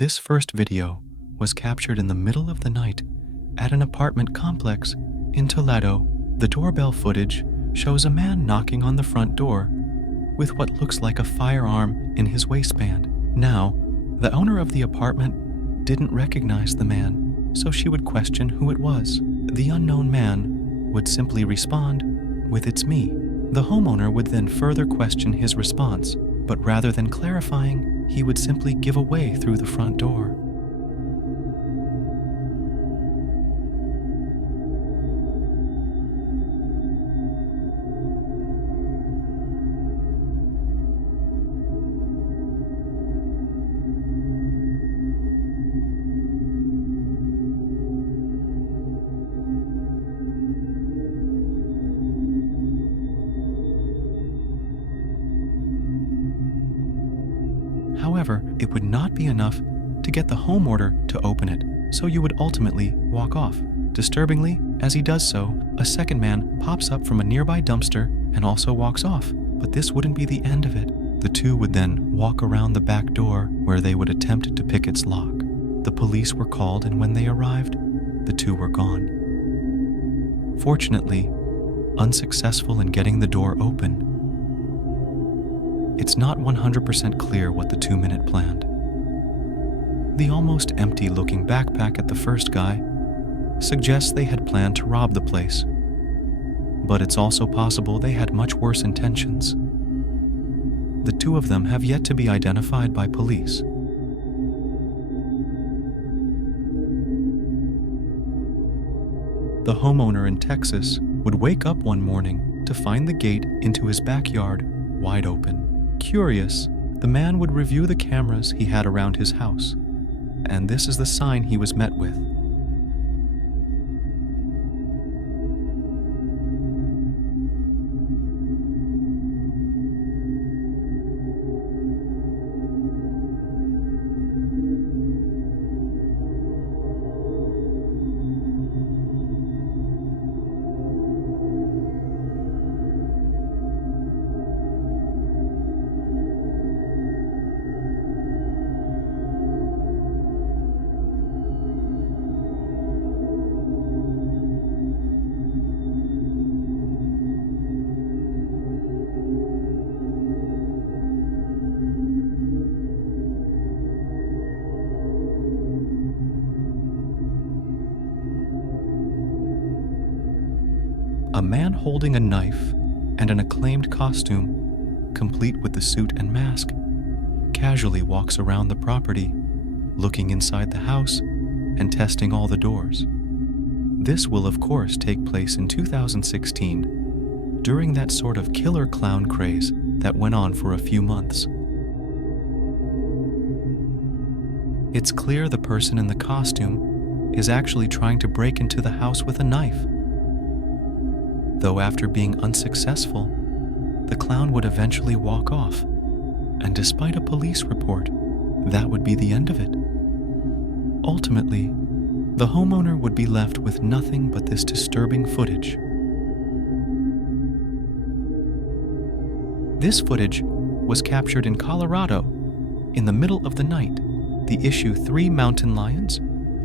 This first video was captured in the middle of the night at an apartment complex in Toledo. The doorbell footage shows a man knocking on the front door with what looks like a firearm in his waistband. Now, the owner of the apartment didn't recognize the man, so she would question who it was. The unknown man would simply respond with "It's me." The homeowner would then further question his response, but rather than clarifying, he would simply give away through the front door. However, it would not be enough to get the homeowner to open it, so you would ultimately walk off. Disturbingly, as he does so, a second man pops up from a nearby dumpster and also walks off. But this wouldn't be the end of it. The two would then walk around the back door where they would attempt to pick its lock. The police were called, and when they arrived, the two were gone. Fortunately, unsuccessful in getting the door open, it's not 100% clear what the 2-minute planned. The almost empty-looking backpack at the first guy suggests they had planned to rob the place, but it's also possible they had much worse intentions. The two of them have yet to be identified by police. The homeowner in Texas would wake up one morning to find the gate into his backyard wide open. Curious, the man would review the cameras he had around his house, and this is the sign he was met with. A man holding a knife and an acclaimed costume, complete with the suit and mask, casually walks around the property, looking inside the house and testing all the doors. This will, of course, take place in 2016, during that sort of killer clown craze that went on for a few months. It's clear the person in the costume is actually trying to break into the house with a knife. Though after being unsuccessful, the clown would eventually walk off, and despite a police report, that would be the end of it. Ultimately, the homeowner would be left with nothing but this disturbing footage. This footage was captured in Colorado in the middle of the night. The issue 3 mountain lions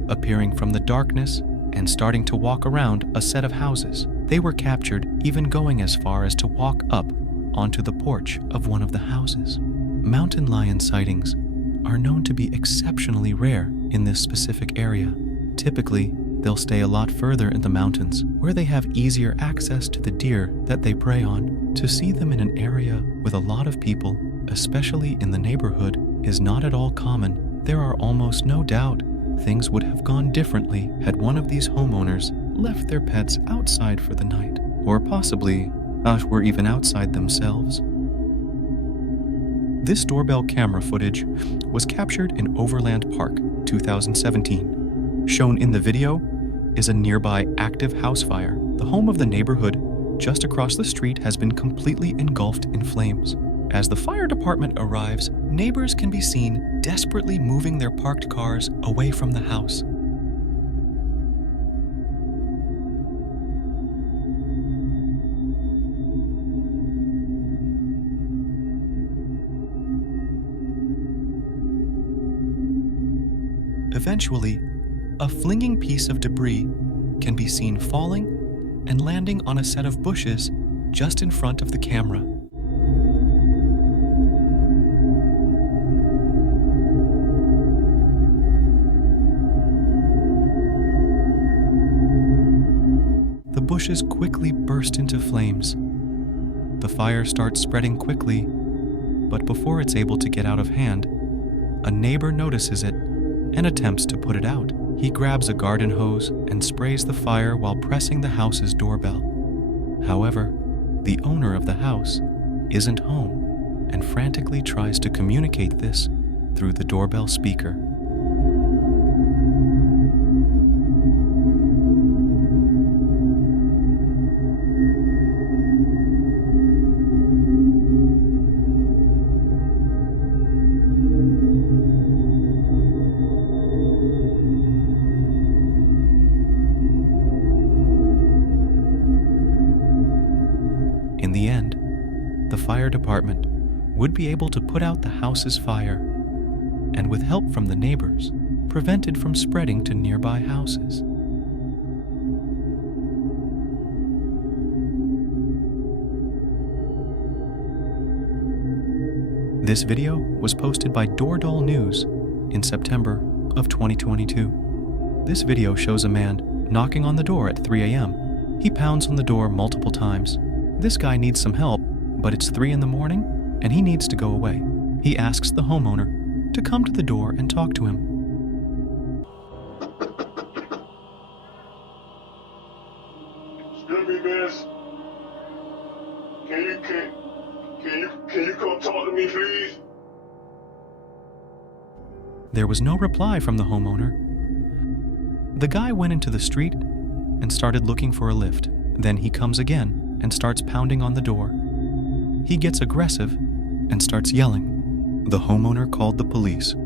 appearing from the darkness and starting to walk around a set of houses. They were captured even going as far as to walk up onto the porch of one of the houses. Mountain lion sightings are known to be exceptionally rare in this specific area. Typically, they'll stay a lot further in the mountains, where they have easier access to the deer that they prey on. To see them in an area with a lot of people, especially in the neighborhood, is not at all common. There are almost no doubt things would have gone differently had one of these homeowners left their pets outside for the night, or possibly were even outside themselves. This doorbell camera footage was captured in Overland Park, 2017. Shown in the video is a nearby active house fire. The home of the neighborhood just across the street has been completely engulfed in flames. As the fire department arrives, neighbors can be seen desperately moving their parked cars away from the house. Eventually, a flinging piece of debris can be seen falling and landing on a set of bushes just in front of the camera. The bushes quickly burst into flames. The fire starts spreading quickly, but before it's able to get out of hand, a neighbor notices it and attempts to put it out. He grabs a garden hose and sprays the fire while pressing the house's doorbell. However, the owner of the house isn't home and frantically tries to communicate this through the doorbell speaker. In the end, the fire department would be able to put out the house's fire and, with help from the neighbors, prevent it from spreading to nearby houses. This video was posted by Doorbell News in September of 2022. This video shows a man knocking on the door at 3 a.m. He pounds on the door multiple times. This guy needs some help, but it's 3 in the morning and he needs to go away. He asks the homeowner to come to the door and talk to him. Excuse me, miss. Can you come talk to me, please? There was no reply from the homeowner. The guy went into the street and started looking for a lift. Then he comes again and starts pounding on the door. He gets aggressive and starts yelling. The homeowner called the police. Man,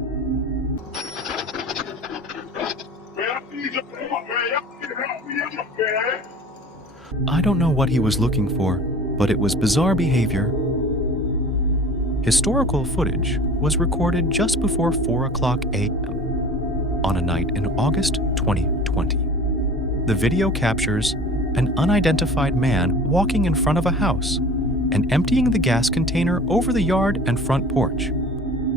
I need your help, man. Y'all need to help me out, man. I don't know what he was looking for, but it was bizarre behavior. Historical footage was recorded just before 4 o'clock a.m. on a night in August 2020. The video captures an unidentified man walking in front of a house and emptying the gas container over the yard and front porch.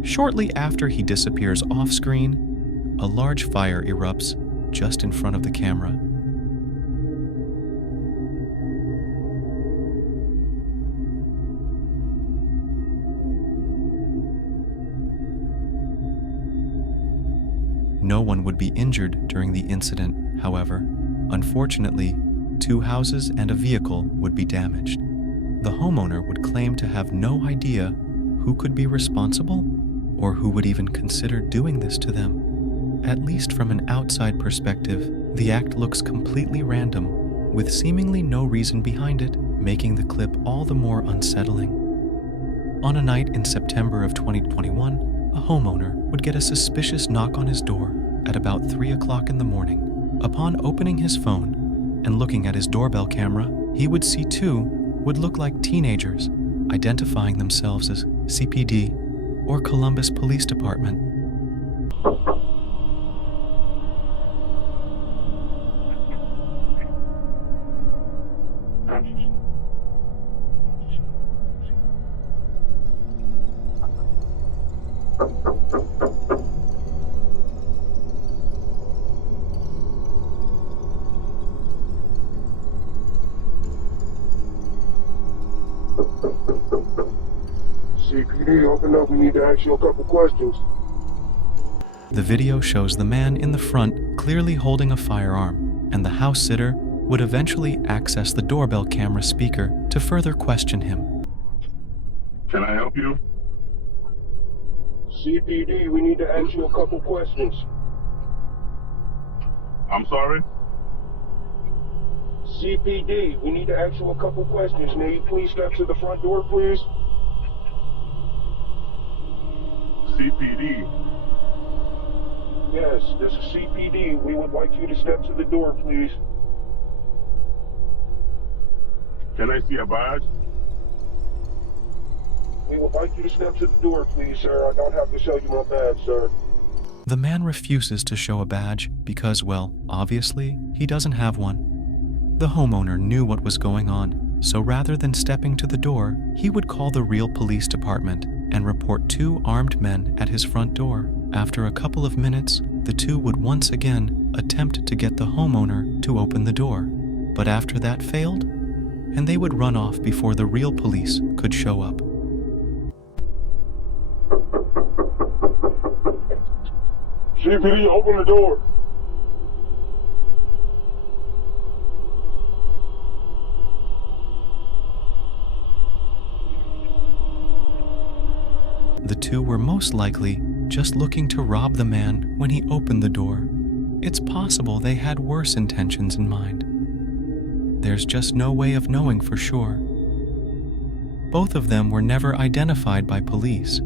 Shortly after he disappears off-screen, a large fire erupts just in front of the camera. No one would be injured during the incident, however. Unfortunately, 2 houses and a vehicle would be damaged. The homeowner would claim to have no idea who could be responsible or who would even consider doing this to them. At least from an outside perspective, the act looks completely random, with seemingly no reason behind it, making the clip all the more unsettling. On a night in September of 2021, a homeowner would get a suspicious knock on his door at about 3 o'clock in the morning. Upon opening his phone and looking at his doorbell camera, he would see 2 would look like teenagers, identifying themselves as CPD or Columbus Police Department. CPD, open up. We need to ask you a couple questions. The video shows the man in the front clearly holding a firearm, and the house sitter would eventually access the doorbell camera speaker to further question him. Can I help you? CPD, we need to ask you a couple questions. I'm sorry? CPD, we need to ask you a couple questions. May you please step to the front door, please? CPD. Yes, this is CPD. We would like you to step to the door, please. Can I see a badge? We would like you to step to the door, please, sir. I don't have to show you my badge, sir. The man refuses to show a badge because, well, obviously, he doesn't have one. The homeowner knew what was going on, so rather than stepping to the door, he would call the real police department and report 2 armed men at his front door. After a couple of minutes, the 2 would once again attempt to get the homeowner to open the door. But after that failed, and they would run off before the real police could show up. CPD, open the door. The 2 were most likely just looking to rob the man when he opened the door. It's possible they had worse intentions in mind. There's just no way of knowing for sure. Both of them were never identified by police.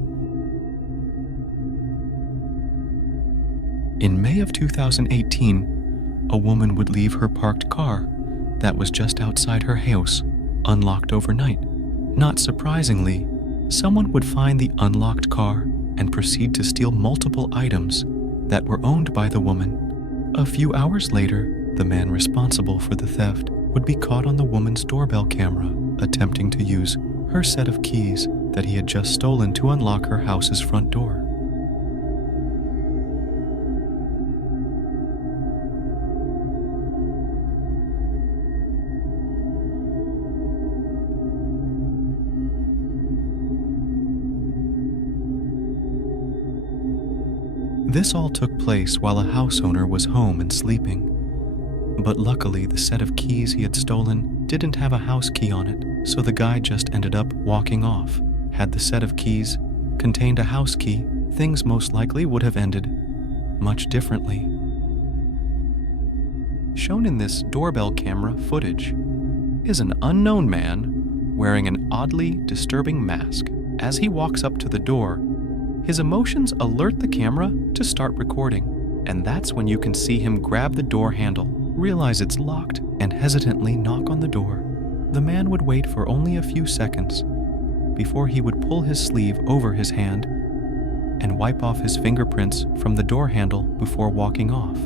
In May of 2018, a woman would leave her parked car that was just outside her house unlocked overnight. Not surprisingly, someone would find the unlocked car and proceed to steal multiple items that were owned by the woman. A few hours later, the man responsible for the theft would be caught on the woman's doorbell camera attempting to use her set of keys that he had just stolen to unlock her house's front door. This all took place while a house owner was home and sleeping. But luckily, the set of keys he had stolen didn't have a house key on it, so the guy just ended up walking off. Had the set of keys contained a house key, things most likely would have ended much differently. Shown in this doorbell camera footage is an unknown man wearing an oddly disturbing mask. As he walks up to the door, his emotions alert the camera to start recording, and that's when you can see him grab the door handle, realize it's locked, and hesitantly knock on the door. The man would wait for only a few seconds before he would pull his sleeve over his hand and wipe off his fingerprints from the door handle before walking off.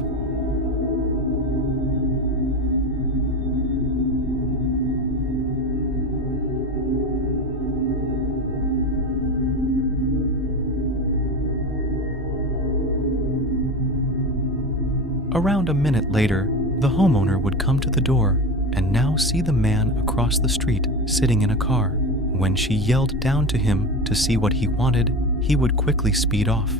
Around a minute later, the homeowner would come to the door and now see the man across the street sitting in a car. When she yelled down to him to see what he wanted, he would quickly speed off.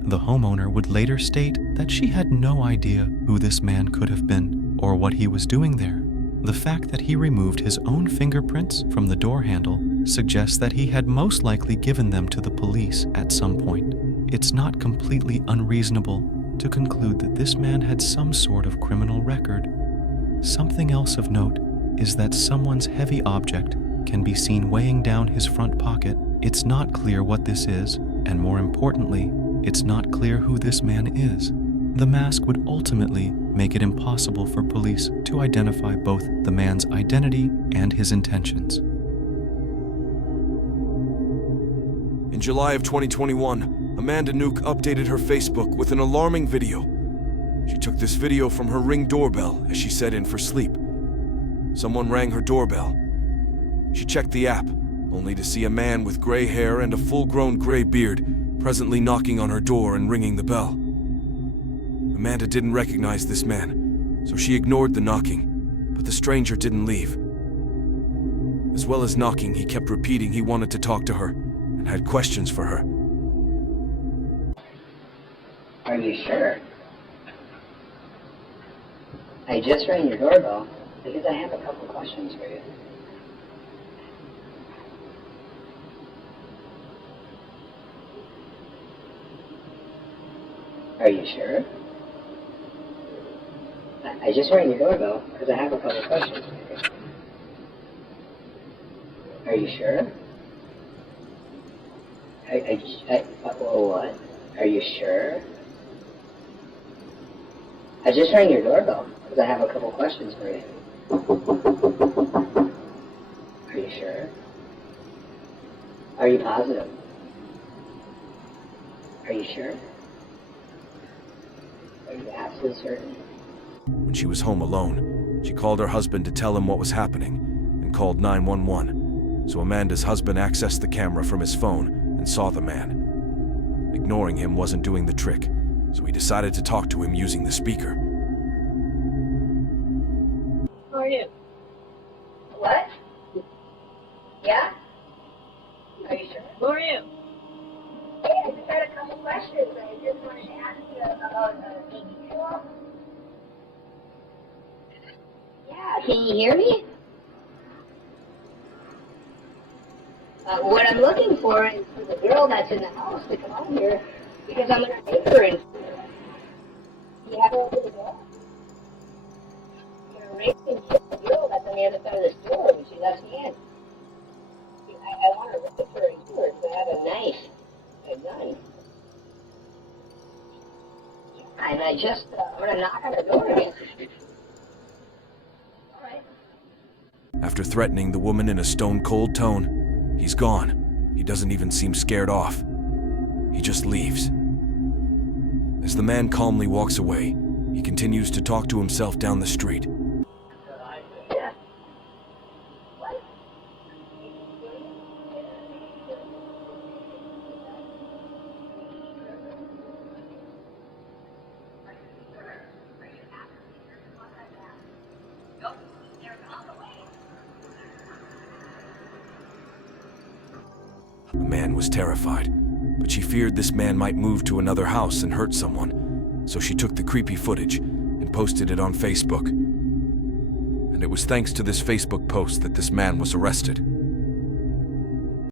The homeowner would later state that she had no idea who this man could have been or what he was doing there. The fact that he removed his own fingerprints from the door handle suggests that he had most likely given them to the police at some point. It's not completely unreasonable to conclude that this man had some sort of criminal record. Something else of note is that someone's heavy object can be seen weighing down his front pocket. It's not clear what this is, and more importantly, it's not clear who this man is. The mask would ultimately make it impossible for police to identify both the man's identity and his intentions. In July of 2021, Amanda Nuke updated her Facebook with an alarming video. She took this video from her Ring doorbell as she sat in for sleep. Someone rang her doorbell. She checked the app, only to see a man with gray hair and a full-grown gray beard presently knocking on her door and ringing the bell. Amanda didn't recognize this man, so she ignored the knocking, but the stranger didn't leave. As well as knocking, he kept repeating he wanted to talk to her and had questions for her. Are you sure? I just rang your doorbell because I have a couple questions for you. Are you sure? I just rang your doorbell because I have a couple questions for you. Are you sure? What? Are you sure? I just rang your doorbell because I have a couple questions for you. Are you sure? Are you positive? Are you sure? Are you absolutely certain? When she was home alone, she called her husband to tell him what was happening and called 911. So Amanda's husband accessed the camera from his phone and saw the man. Ignoring him wasn't doing the trick, so he decided to talk to him using the speaker. How are you? What? Yeah? Are you sure? Who are you? Hey, I just had a couple questions. I just wanted to ask you about the TV show. Yeah, can you hear me? What I'm looking for is for the girl that's in the house to come out here because I'm going to take her in. You have her over the door? I'm going to rape and kill the girl that's on the other side of the door when she lets me in. I want to rape her and kill her because I have a knife, a gun. And I'm going to knock on her door again. All right. After threatening the woman in a stone-cold tone, he's gone. He doesn't even seem scared off. He just leaves. As the man calmly walks away, he continues to talk to himself down the street. The man was terrified, but she feared this man might move to another house and hurt someone, so she took the creepy footage and posted it on Facebook. And it was thanks to this Facebook post that this man was arrested.